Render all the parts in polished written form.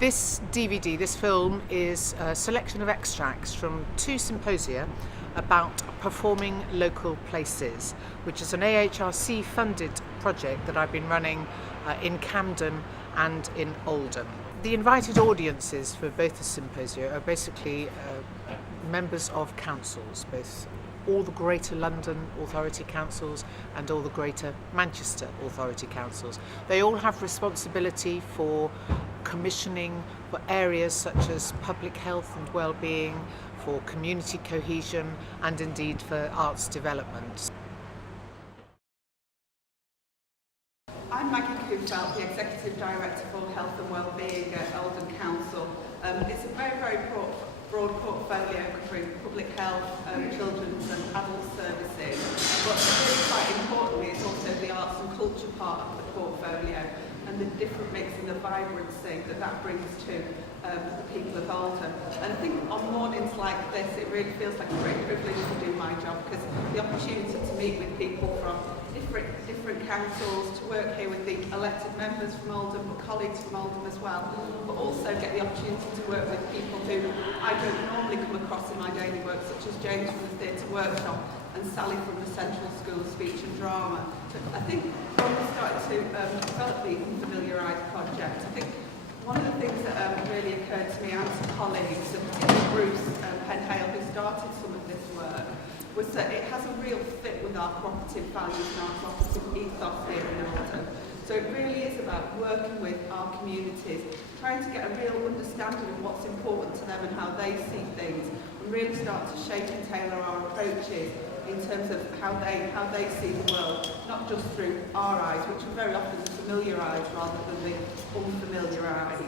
This DVD, this film, is a selection of extracts from 2 symposia about performing local places, which is an AHRC funded project that I've been running in Camden and in Oldham. The invited audiences for both the symposia are basically members of councils, both all the Greater London Authority Councils and all the Greater Manchester Authority Councils. They all have responsibility for commissioning for areas such as public health and well-being, for community cohesion and indeed for arts development. I'm Maggie Kuhnfeld, the Executive Director for Health and Wellbeing at Oldham Council. It's a very broad portfolio covering public health, children's and adult services. But really quite importantly, it's also the arts and culture part of the portfolio and the different mix and the vibrancy that brings to the people of Oldham. And I think on mornings like this, it really feels like a great privilege to do my job, because the opportunity to meet with people from different councils, to work here with the elected members from Oldham, but colleagues from Oldham as well, but also get the opportunity to work with people who I don't normally come across in my daily work, such as James from the Theatre Workshop and Sally from the Central School of Speech and Drama. So I think when we started to develop the Unfamiliareyes project, I think one of the things that really occurred to me and to colleagues, and particularly Bruce Penhale, who started some of this work, was that it has a real fit with our cooperative values and our cooperative ethos here in Oldham. So it really is about working with our communities, trying to get a real understanding of what's important to them and how they see things, and really start to shape and tailor our approaches in terms of how they see the world, not just through our eyes, which are very often the familiar eyes rather than the unfamiliar eyes.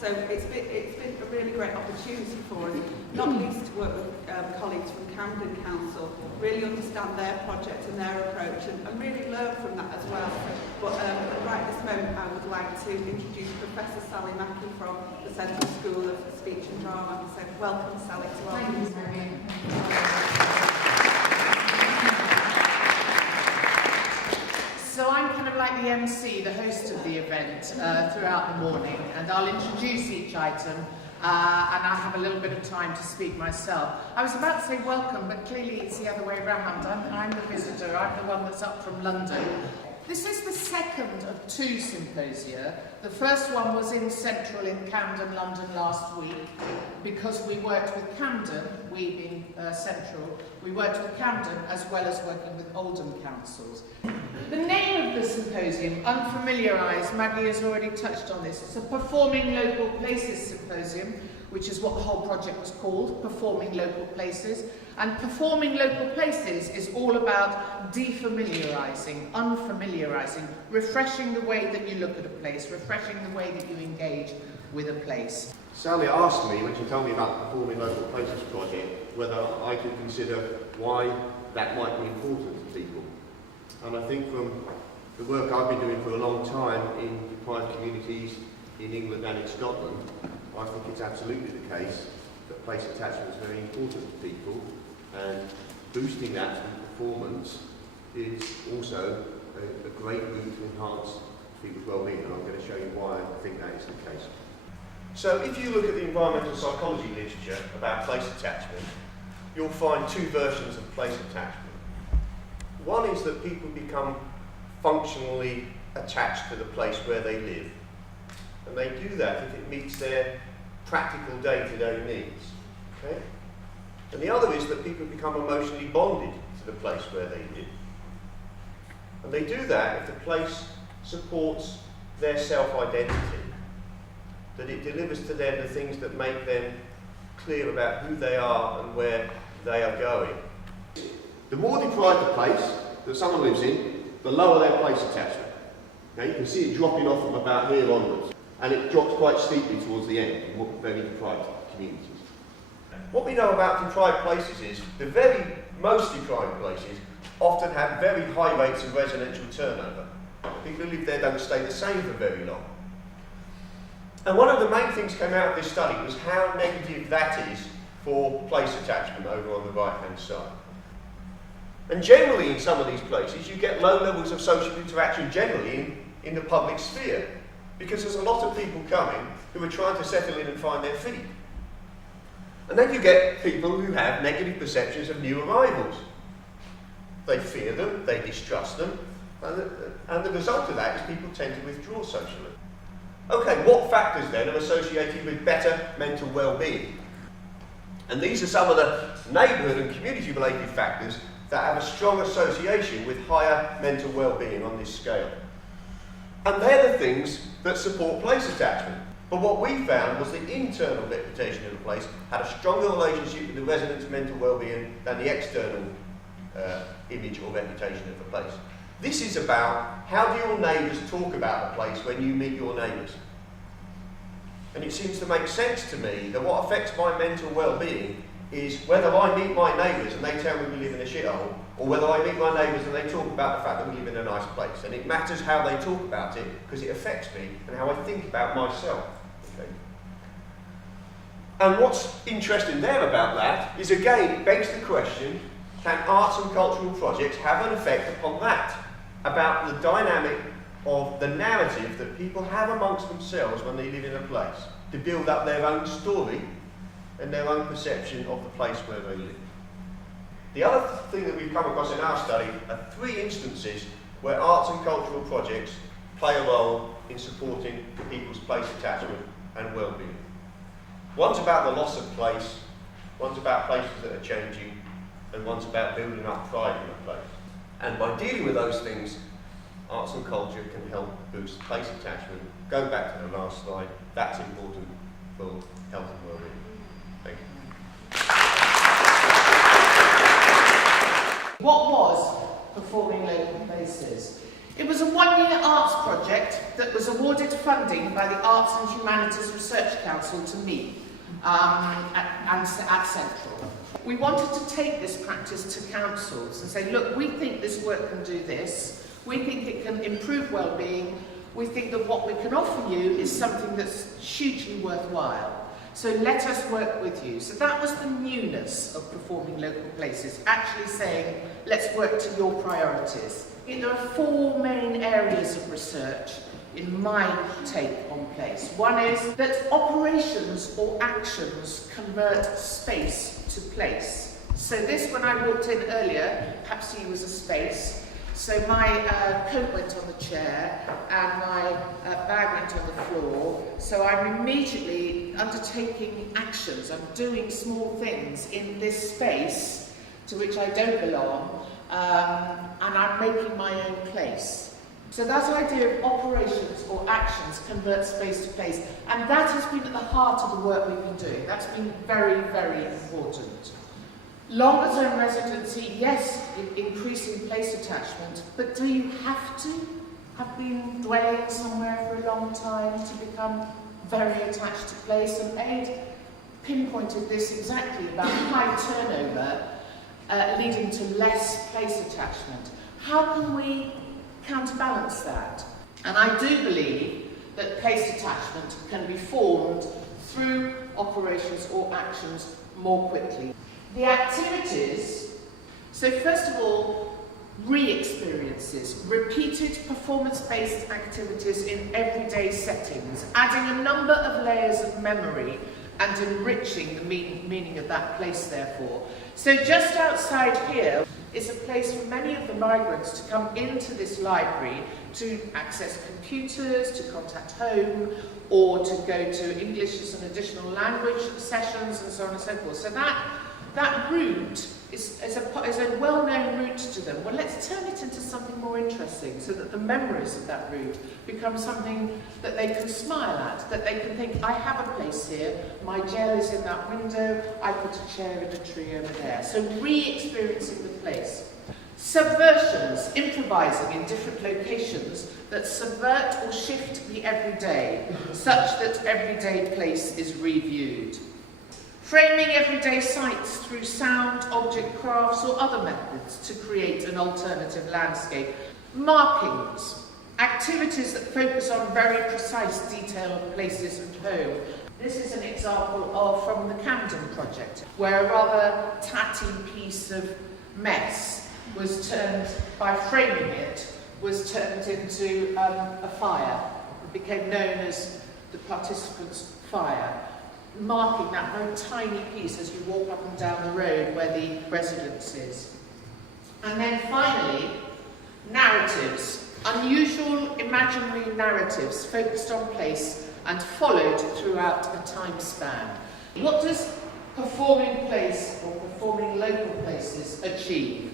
So it's been a really great opportunity for us, not least to work with colleagues from Camden Council, really understand their project and their approach, and really learn from that as well. But right this moment, I would like to introduce Professor Sally Mackey from the Central School of Speech and Drama. So welcome, Sally, to our Thank you, Marion. So I'm kind of like the MC, the host of the event throughout the morning, and I'll introduce each item and I'll have a little bit of time to speak myself. I was about to say welcome, but clearly it's the other way around. I'm the visitor, I'm the one that's up from London. This is the second of 2 symposia. The first one was in Central in Camden, London last week, because we worked with Camden, we being Central, we worked with Camden as well as working with Oldham councils. The name of the symposium, Unfamiliareyes, Maggie has already touched on this. It's a Performing Local Places Symposium, which is what the whole project was called, Performing Local Places. And Performing Local Places is all about defamiliarising, unfamiliarising, refreshing the way that you look at a place, refreshing the way that you engage with a place. Sally asked me, when she told me about the Performing Local Places project, whether I could consider why that might be important to people. And I think from the work I've been doing for a long time in deprived communities in England and in Scotland, I think it's absolutely the case that place attachment is very important to people, and boosting that through performance is also a great route to enhance people's well-being, and I'm going to show you why I think that is the case. So if you look at the environmental psychology literature about place attachment, you'll find 2 versions of place attachment. One is that people become functionally attached to the place where they live, and they do that if it meets their practical day-to-day needs. Okay? And the other is that people become emotionally bonded to the place where they live. And they do that if the place supports their self-identity, that it delivers to them the things that make them clear about who they are and where they are going. The more deprived the place that someone lives in, the lower their place attachment. Now you can see it dropping off from about here onwards, and it drops quite steeply towards the end in very deprived communities. What we know about deprived places is the very most deprived places often have very high rates of residential turnover. People who live there don't stay the same for very long. And one of the main things came out of this study was how negative that is for place attachment over on the right-hand side. And generally in some of these places you get low levels of social interaction generally in the public sphere, because there's a lot of people coming who are trying to settle in and find their feet. And then you get people who have negative perceptions of new arrivals. They fear them, they distrust them, and the result of that is people tend to withdraw socially. Okay, what factors then are associated with better mental well-being? And these are some of the neighbourhood and community-related factors that have a strong association with higher mental well-being on this scale. And they're the things that support place attachment. But what we found was the internal reputation of the place had a stronger relationship with the residents' mental well-being than the external image or reputation of the place. This is about how do your neighbours talk about the place when you meet your neighbours. And it seems to make sense to me that what affects my mental well-being is whether I meet my neighbours and they tell me we live in a shithole, or whether I meet my neighbours and they talk about the fact that we live in a nice place. And it matters how they talk about it because it affects me and how I think about myself. Okay? And what's interesting there about that is, again, it begs the question, can arts and cultural projects have an effect upon that? About the dynamic of the narrative that people have amongst themselves when they live in a place, to build up their own story and their own perception of the place where they live. The other thing that we've come across in our study are 3 instances where arts and cultural projects play a role in supporting people's place attachment and well-being. One's about the loss of place, one's about places that are changing, and one's about building up pride in a place. And by dealing with those things, arts and culture can help boost place attachment. Going back to the last slide, that's important for health and well-being. Thank you. What was Performing Local Places? It was a 1-year arts project that was awarded funding by the Arts and Humanities Research Council to me at Central. We wanted to take this practice to councils and say, look, we think this work can do this, we think it can improve well-being, we think that what we can offer you is something that's hugely worthwhile. So let us work with you. So that was the newness of Performing Local Places, actually saying, let's work to your priorities. There are 4 main areas of research in my take on place. One is that operations or actions convert space to place. So this, when I walked in earlier, perhaps he was a space. So my coat went on the chair and my bag went on the floor. So I'm immediately undertaking actions. I'm doing small things in this space to which I don't belong, and I'm making my own place. So that idea of operations or actions convert space to place, and that has been at the heart of the work we've been doing. That's been very, very important. Longer term residency, yes, increasing place attachment, but do you have to have been dwelling somewhere for a long time to become very attached to place? And Aid pinpointed this exactly about high turnover leading to less place attachment. How can we counterbalance that? And I do believe that place attachment can be formed through operations or actions more quickly. The activities, so first of all, re-experiences, repeated performance-based activities in everyday settings, adding a number of layers of memory and enriching the meaning of that place, therefore. So just outside here is a place for many of the migrants to come into this library to access computers, to contact home, or to go to English as an additional language sessions and so on and so forth. So that route is a well-known route to them. Well, let's turn it into something more interesting so that the memories of that route become something that they can smile at, that they can think, I have a place here, my gel is in that window, I put a chair in a tree over there. So re-experiencing the place. Subversions, improvising in different locations that subvert or shift the everyday, such that everyday place is reviewed. Framing everyday sites through sound, object crafts or other methods to create an alternative landscape. Markings, activities that focus on very precise detail of places and home. This is an example from the Camden project, where a rather tatty piece of mess was turned, by framing it, was turned into a fire became known as the participants' fire, marking that very tiny piece as you walk up and down the road where the residence is. And then finally, narratives, unusual imaginary narratives focused on place and followed throughout a time span. What does performing place or performing local places achieve?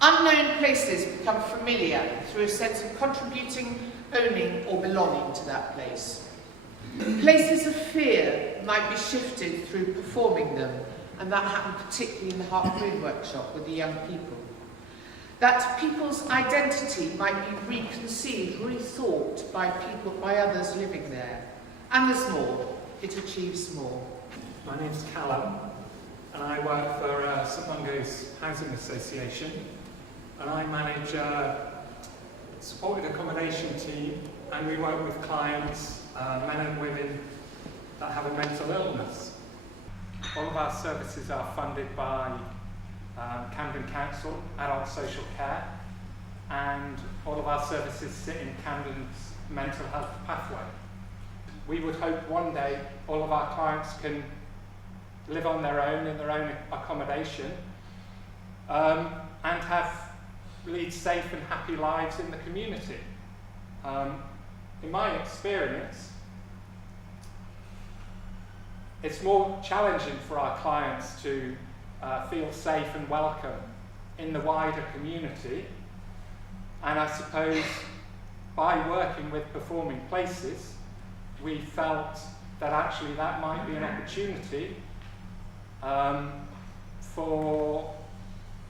Unknown places become familiar through a sense of contributing, owning or belonging to that place. Places of fear might be shifted through performing them, and that happened particularly in the Half Moon workshop with the young people. That people's identity might be reconceived, rethought by people, by others living there. And there's more. It achieves more. My name's Callum, and I work for St Mungo's Housing Association, and I manage a supported accommodation team, and we work with clients, men and women that have a mental illness. All of our services are funded by Camden Council, Adult Social Care, and all of our services sit in Camden's mental health pathway. We would hope one day all of our clients can live on their own in their own accommodation and lead safe and happy lives in the community. In my experience, it's more challenging for our clients to feel safe and welcome in the wider community, and I suppose by working with performing places, we felt that actually that might be an opportunity for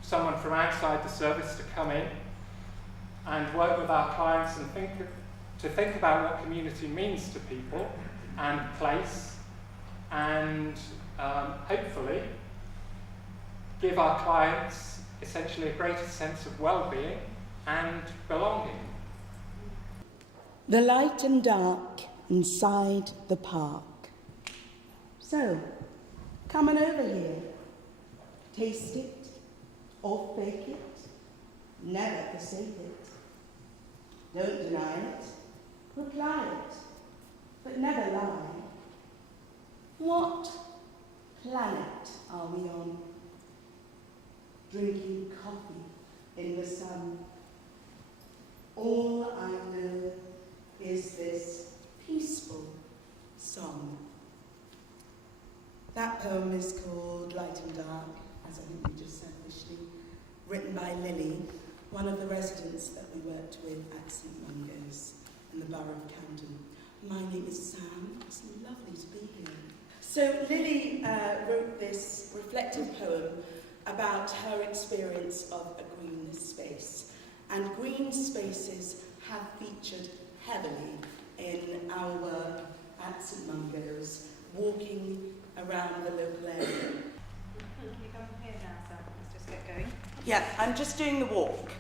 someone from outside the service to come in and work with our clients and think about what community means to people and place, and hopefully give our clients essentially a greater sense of well-being and belonging. The light and dark inside the park. So, come on over here. Taste it or fake it. Never forsake it. Don't deny it. Reply it. But never lie. What planet are we on? Drinking coffee in the sun. All I know is this peaceful song. That poem is called Light and Dark, as I think we just said officially, written by Lily, one of the residents that we worked with at St Mungo's in the Borough of Camden. My name is Sam. It's lovely to be here. So Lily wrote this reflective poem about her experience of a green space. And green spaces have featured heavily in our work at St Mungo's, walking around the local area. You come here now, Sam. Let's just get going. Yeah, I'm just doing the walk.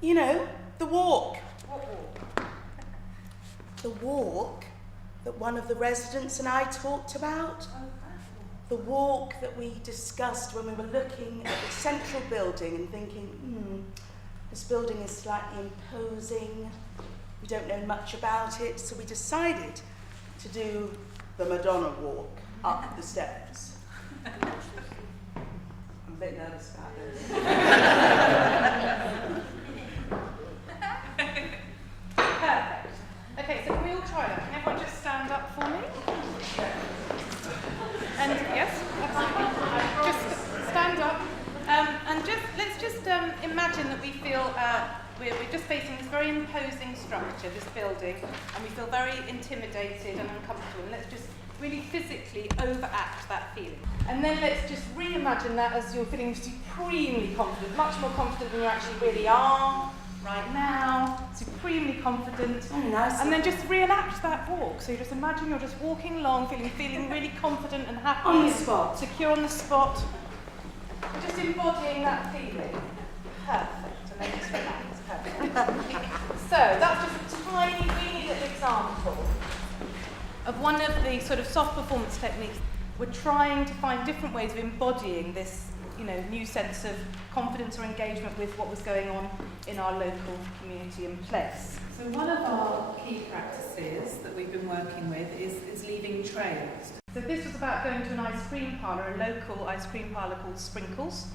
You know, the walk. What walk? The walk that one of the residents and I talked about. The walk that we discussed when we were looking at the central building and thinking, this building is slightly imposing. We don't know much about it, so we decided to do the Madonna walk up the steps. I'm a bit nervous about this. Perfect. Okay, so can we all try that? Can everyone just stand up for me? And yes, absolutely. Just stand up. And let's just imagine that we feel we're just facing this very imposing structure, this building, and we feel very intimidated and uncomfortable. And let's just really physically overact that feeling. And then let's just reimagine that as you're feeling supremely confident, much more confident than you actually really are right now, supremely confident. Oh, nice. And then just reenact that walk. So you just imagine you're just walking along, feeling really confident and happy. On the spot. Secure on the spot. Just embodying that feeling. Perfect. And then just relax. Perfect. So that's just a tiny, weeny little example of one of the sort of soft performance techniques. We're trying to find different ways of embodying this new sense of confidence or engagement with what was going on in our local community and place. So one of our key practices that we've been working with is leaving trails. So this was about going to an ice cream parlour, a local ice cream parlour called Sprinkles.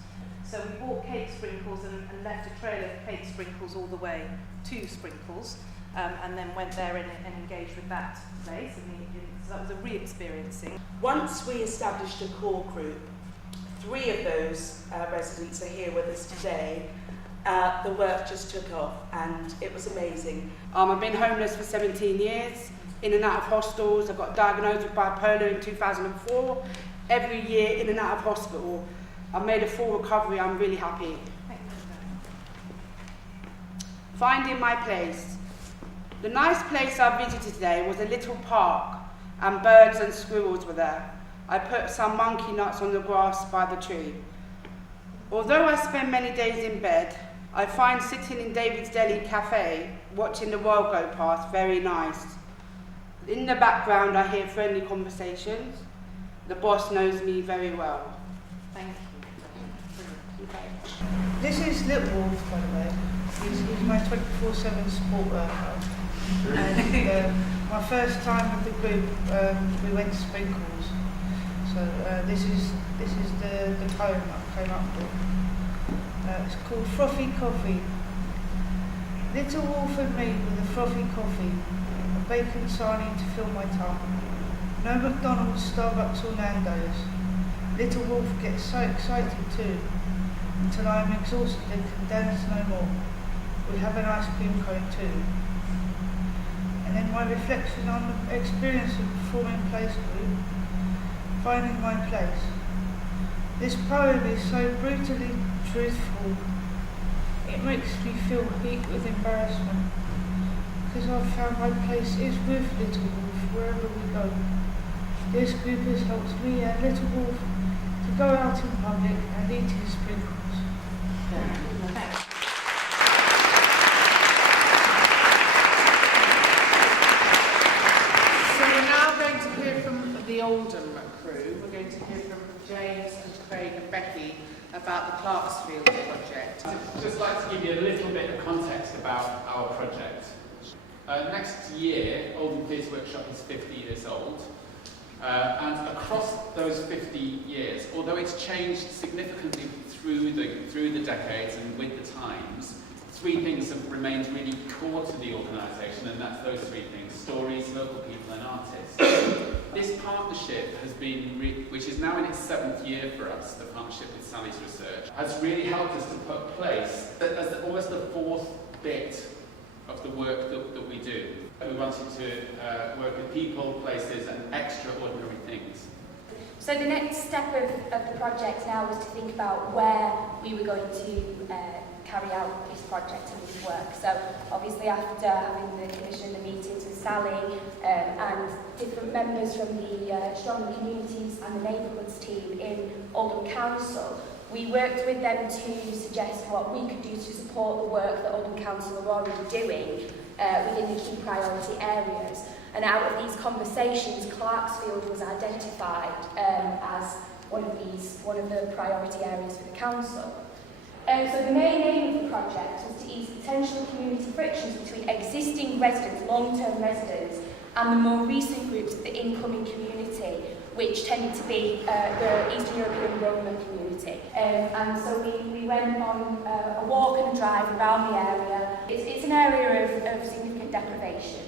So we bought cake sprinkles and left a trail of cake sprinkles all the way to Sprinkles, and then went there and engaged with that place. So that was a re-experiencing. Once we established a core group, 3 of those residents are here with us today. The work just took off and it was amazing. I've been homeless for 17 years, in and out of hostels. I got diagnosed with bipolar in 2004. Every year in and out of hospital. I've made a full recovery. I'm really happy. Finding my place. The nice place I visited today was a little park and birds and squirrels were there. I put some monkey nuts on the grass by the tree. Although I spend many days in bed, I find sitting in David's Deli Cafe, watching the world go past, very nice. In the background, I hear friendly conversations. The boss knows me very well. Thank you. Okay. This is Little Wolf, by the way. He's my 24/7 support worker. And my first time with the group, we went to Sprinkles. So this is the poem I came up with. It's called Frothy Coffee. Little wolf and me with a frothy coffee, a bacon sarnie to fill my tongue. No McDonald's, Starbucks or Nando's. Little wolf gets so excited too, until I am exhausted and can dance no more. We have an ice cream cone too. And then my reflection on the experience of performing plays group, finding my place. This poem is so brutally truthful, it makes me feel heat with embarrassment, because I've found my place is with Little Wolf wherever we go. This group has helped me and Little Wolf to go out in public and eat his sprinkles. Thanks. So we're now going to hear from the Oldham crew. We're going to hear from James and Craig and Becky about the Clarksfield project. I'd just like to give you a little bit of context about our project. Next year, Oldham Theatre Workshop is 50 years old. And across those 50 years, although it's changed significantly through the decades and with the times, 3 things have remained really core to the organisation, and that's those 3 things: stories, local people and artists. This partnership has been, which is now in its 7th year for us, the partnership with Sally's Research, has really helped us to put place as almost the 4th bit of the work that we do. We wanted to work with people, places and extraordinary things. So the next step of the project now was to think about where we were going to carry out this project and this work. So obviously after having the commission, the meetings with Sally and different members from the Strong Communities and the Neighbourhoods team in Oldham Council, we worked with them to suggest what we could do to support the work that Oldham Council are already doing within the key priority areas. And out of these conversations, Clarksfield was identified as one of the priority areas for the council. So the main aim of the project was to ease potential community frictions between existing residents, long-term residents, and the more recent groups of the incoming community, which tended to be the Eastern European Roma community. And so we went on a walk and a drive around the area. It's an area of significant deprivation.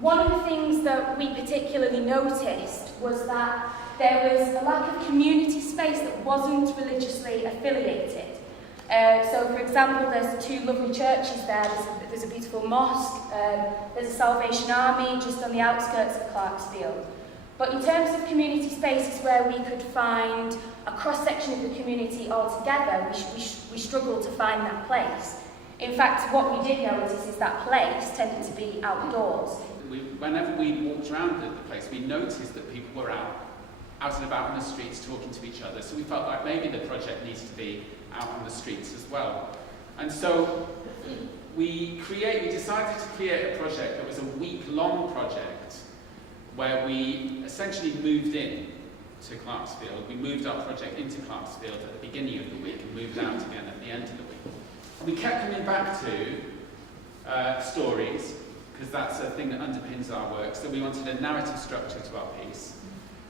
One of the things that we particularly noticed was that there was a lack of community space that wasn't religiously affiliated. So, for example, there's 2 lovely churches there. There's a beautiful mosque. There's a Salvation Army just on the outskirts of Clarksfield. But in terms of community spaces where we could find a cross-section of the community altogether, we struggled to find that place. In fact, what we did notice is that place tended to be outdoors. Whenever we walked around the place, we noticed that people were out and about in the streets talking to each other. So we felt like maybe the project needs to be out on the streets as well. And so we decided to create a project that was a week-long project where we essentially moved in to Clarksfield. We moved our project into Clarksfield at the beginning of the week and moved out again at the end of the week. We kept coming back to stories, because that's a thing that underpins our work. So we wanted a narrative structure to our piece.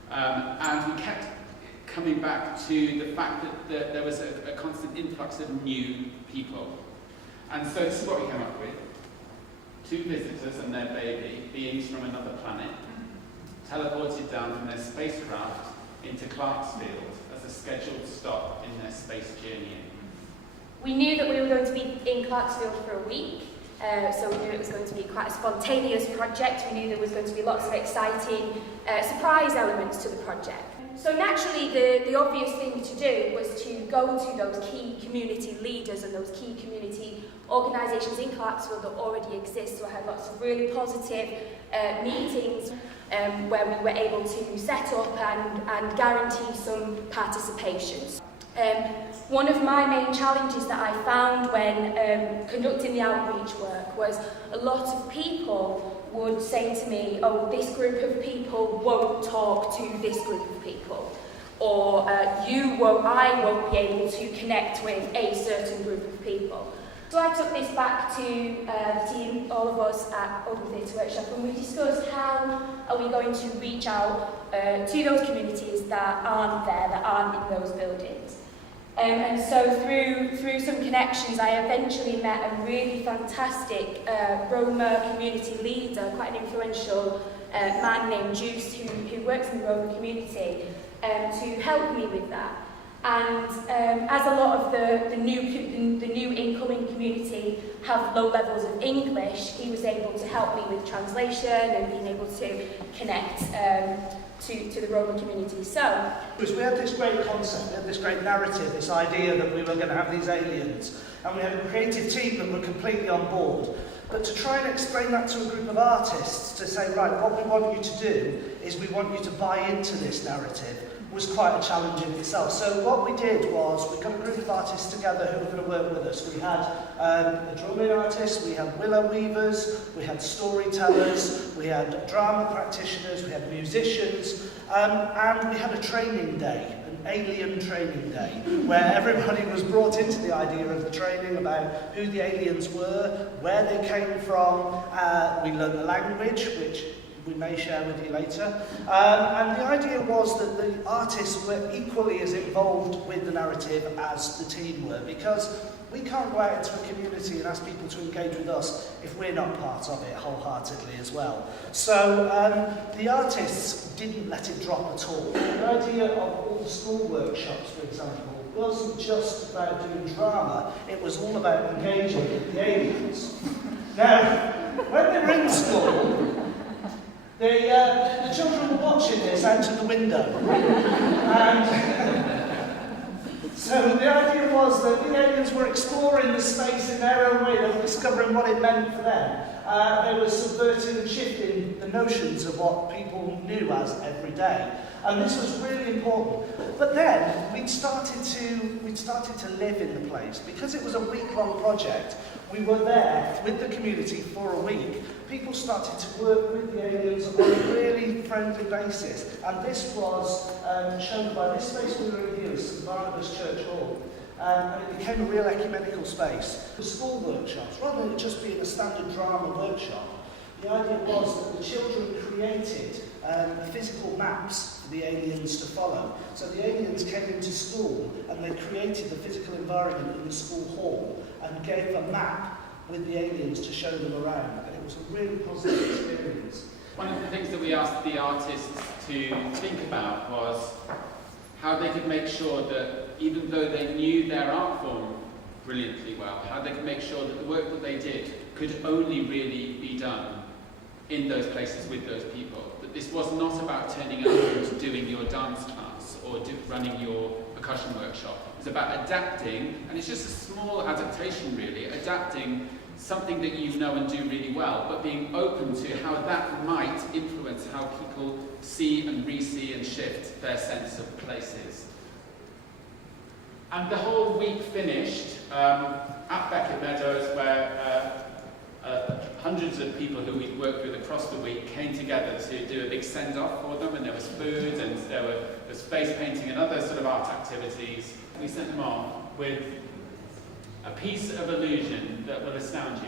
And we kept coming back to the fact that there was a constant influx of new people. And so this is what we came up with. 2 visitors and their baby, beings from another planet, teleported down from their spacecraft into Clarksfield as a scheduled stop in their space journey. We knew that we were going to be in Clarksfield for a week, so we knew it was going to be quite a spontaneous project. We knew there was going to be lots of exciting surprise elements to the project. So naturally, the obvious thing to do was to go to those key community leaders and those key community organisations in Clarksfield that already exist. So I had lots of really positive meetings where we were able to set up and guarantee some participation. One of my main challenges that I found when conducting the outreach work was a lot of people would say to me, oh, this group of people won't talk to this group of people, or I won't be able to connect with a certain group of people. So I took this back to the team, all of us at Open Theatre Workshop, and we discussed how are we going to reach out to those communities that aren't there, that aren't in those buildings. And so through some connections, I eventually met a really fantastic Roma community leader, quite an influential man named Juice, who works in the Roma community, to help me with that. And as a lot of the new incoming community have low levels of English, he was able to help me with translation and being able to connect to the Roma community. So we had this great concept, we had this great narrative, this idea that we were going to have these aliens, and we had a creative team that were completely on board. But to try and explain that to a group of artists, to say, right, what we want you to do is we want you to buy into this narrative, was quite a challenge in itself. So what we did was we got a group of artists together who were going to work with us. We had a drumming artist, we had willow weavers, we had storytellers, we had drama practitioners, we had musicians, and we had a training day, an alien training day, where everybody was brought into the idea of the training about who the aliens were, where they came from. We learned the language, which we may share with you later. And the idea was that the artists were equally as involved with the narrative as the team were, because we can't go out into a community and ask people to engage with us if we're not part of it wholeheartedly as well. So the artists didn't let it drop at all. The idea of all the school workshops, for example, wasn't just about doing drama, it was all about engaging with the aliens. Now, when they were in school, the children were watching this out of the window. And so the idea was that the aliens were exploring the space in their own way. They were discovering what it meant for them. They were subverting and shifting the notions of what people knew as every day. And this was really important. But then we'd started to live in the place. Because it was a week-long project, we were there with the community for a week. People started to work with the aliens on a really friendly basis. And this was shown by this space we were in here, St Barnabas Church Hall. And it became a real ecumenical space. The school workshops, rather than it just being a standard drama workshop, the idea was that the children created physical maps for the aliens to follow. So the aliens came into school and they created the physical environment in the school hall and gave a map with the aliens to show them around. And it was a really positive experience. One of the things that we asked the artists to think about was how they could make sure that even though they knew their art form brilliantly well, how they could make sure that the work that they did could only really be done in those places with those people. That this was not about turning up and doing your dance class or running your percussion workshop. It's about adapting, and it's just a small adaptation really, adapting something that you know and do really well, but being open to how that might influence how people see and re-see and shift their sense of places. And the whole week finished at Beckett Meadows, where hundreds of people who we'd worked with across the week came together to do a big send-off for them, and there was food and there was face painting and other sort of art activities. We sent them off with a piece of illusion that will astound you.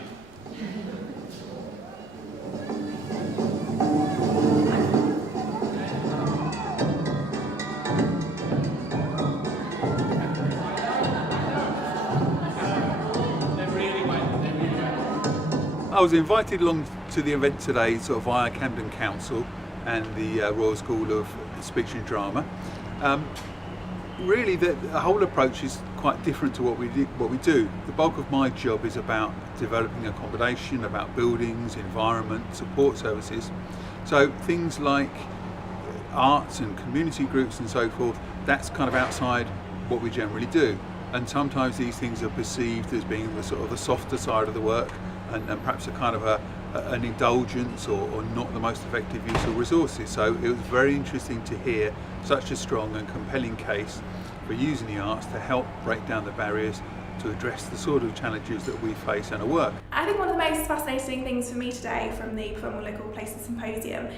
I was invited along to the event today sort of via Camden Council and the Royal School of Speech and Drama. Really the whole approach is quite different to what we do. The bulk of my job is about developing accommodation, about buildings, environment, support services. So things like arts and community groups and so forth, that's kind of outside what we generally do. And sometimes these things are perceived as being the sort of the softer side of the work, and perhaps a kind of an indulgence or not the most effective use of resources. So it was very interesting to hear such a strong and compelling case for using the arts to help break down the barriers to address the sort of challenges that we face in our work. I think one of the most fascinating things for me today from the Performing Local Places Symposium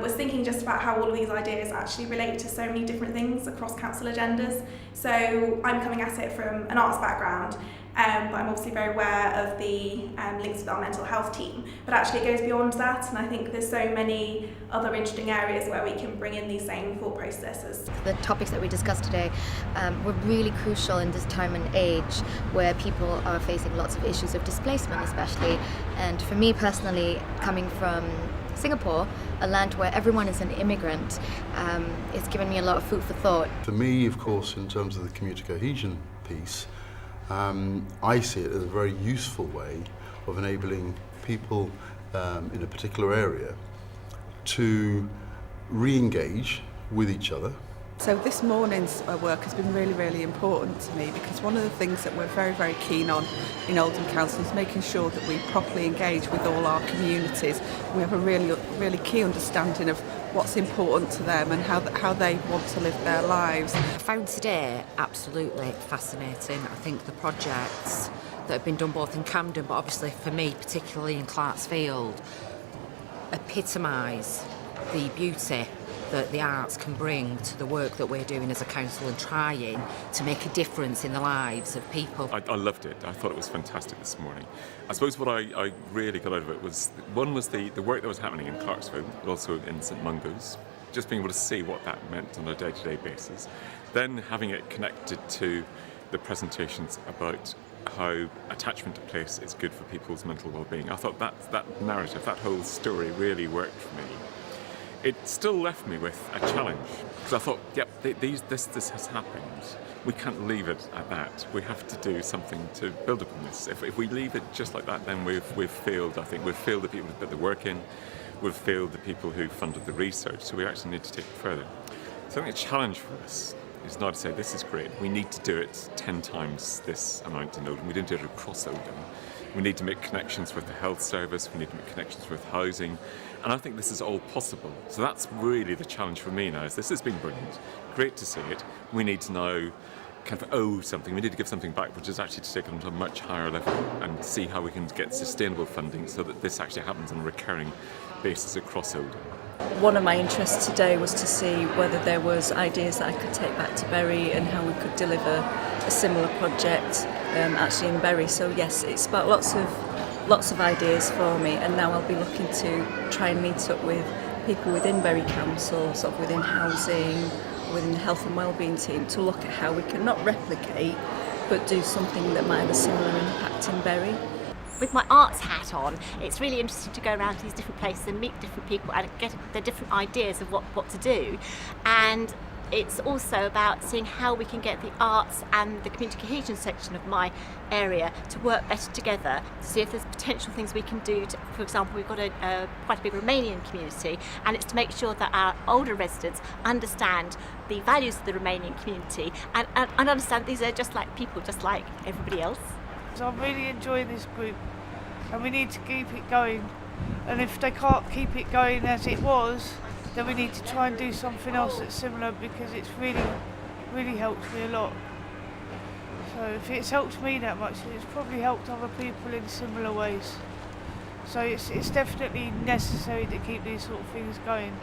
was thinking just about how all of these ideas actually relate to so many different things across council agendas. So I'm coming at it from an arts background, but I'm obviously very aware of the links with our mental health team. But actually it goes beyond that, and I think there's so many other interesting areas where we can bring in these same thought processes. The topics that we discussed today were really crucial in this time and age where people are facing lots of issues of displacement especially. And for me personally, coming from Singapore, a land where everyone is an immigrant, it's given me a lot of food for thought. For me, of course, in terms of the community cohesion piece, I see it as a very useful way of enabling people in a particular area to re-engage with each other. So this morning's work has been really, really important to me, because one of the things that we're very, very keen on in Oldham Council is making sure that we properly engage with all our communities. We have a really, really key understanding of what's important to them and how they want to live their lives. I found today absolutely fascinating. I think the projects that have been done both in Camden, but obviously for me, particularly in Clarksfield, epitomise the beauty that the arts can bring to the work that we're doing as a council and trying to make a difference in the lives of people. I loved it. I thought it was fantastic this morning. I suppose what I really got out of it was, one was the work that was happening in Clarksfield, but also in St Mungo's, just being able to see what that meant on a day-to-day basis. Then having it connected to the presentations about how attachment to place is good for people's mental well-being. I thought that narrative, that whole story really worked for me. It still left me with a challenge, because I thought, yep, this has happened. We can't leave it at that. We have to do something to build upon this. If we leave it just like that, then we've failed. I think we've failed the people who put the work in. We've failed the people who funded the research. So we actually need to take it further. So I think a challenge for us is not to say, this is great. We need to do it 10 times this amount in Oldham. We didn't do it across Oldham. We need to make connections with the health service. We need to make connections with housing. And I think this is all possible. So that's really the challenge for me now, is this has been brilliant. Great to see it. We need to now kind of owe something. We need to give something back, which is actually to take it on to a much higher level and see how we can get sustainable funding so that this actually happens on a recurring basis across Oldham. One of my interests today was to see whether there was ideas that I could take back to Bury and how we could deliver a similar project actually in Bury. So yes, it sparked lots of ideas for me, and now I'll be looking to try and meet up with people within Bury Council, sort of within housing, within the health and wellbeing team, to look at how we can not replicate but do something that might have a similar impact in Bury. With my arts hat on, it's really interesting to go around to these different places and meet different people and get their different ideas of what to do. And it's also about seeing how we can get the arts and the community cohesion section of my area to work better together, to see if there's potential things we can do. For example, we've got quite a big Romanian community, and it's to make sure that our older residents understand the values of the Romanian community and understand these are just like people, just like everybody else. So I'm really enjoying this group, and we need to keep it going. And if they can't keep it going as it was, then we need to try and do something else that's similar, because it's really helped me a lot. So if it's helped me that much, it's probably helped other people in similar ways. So it's definitely necessary to keep these sort of things going.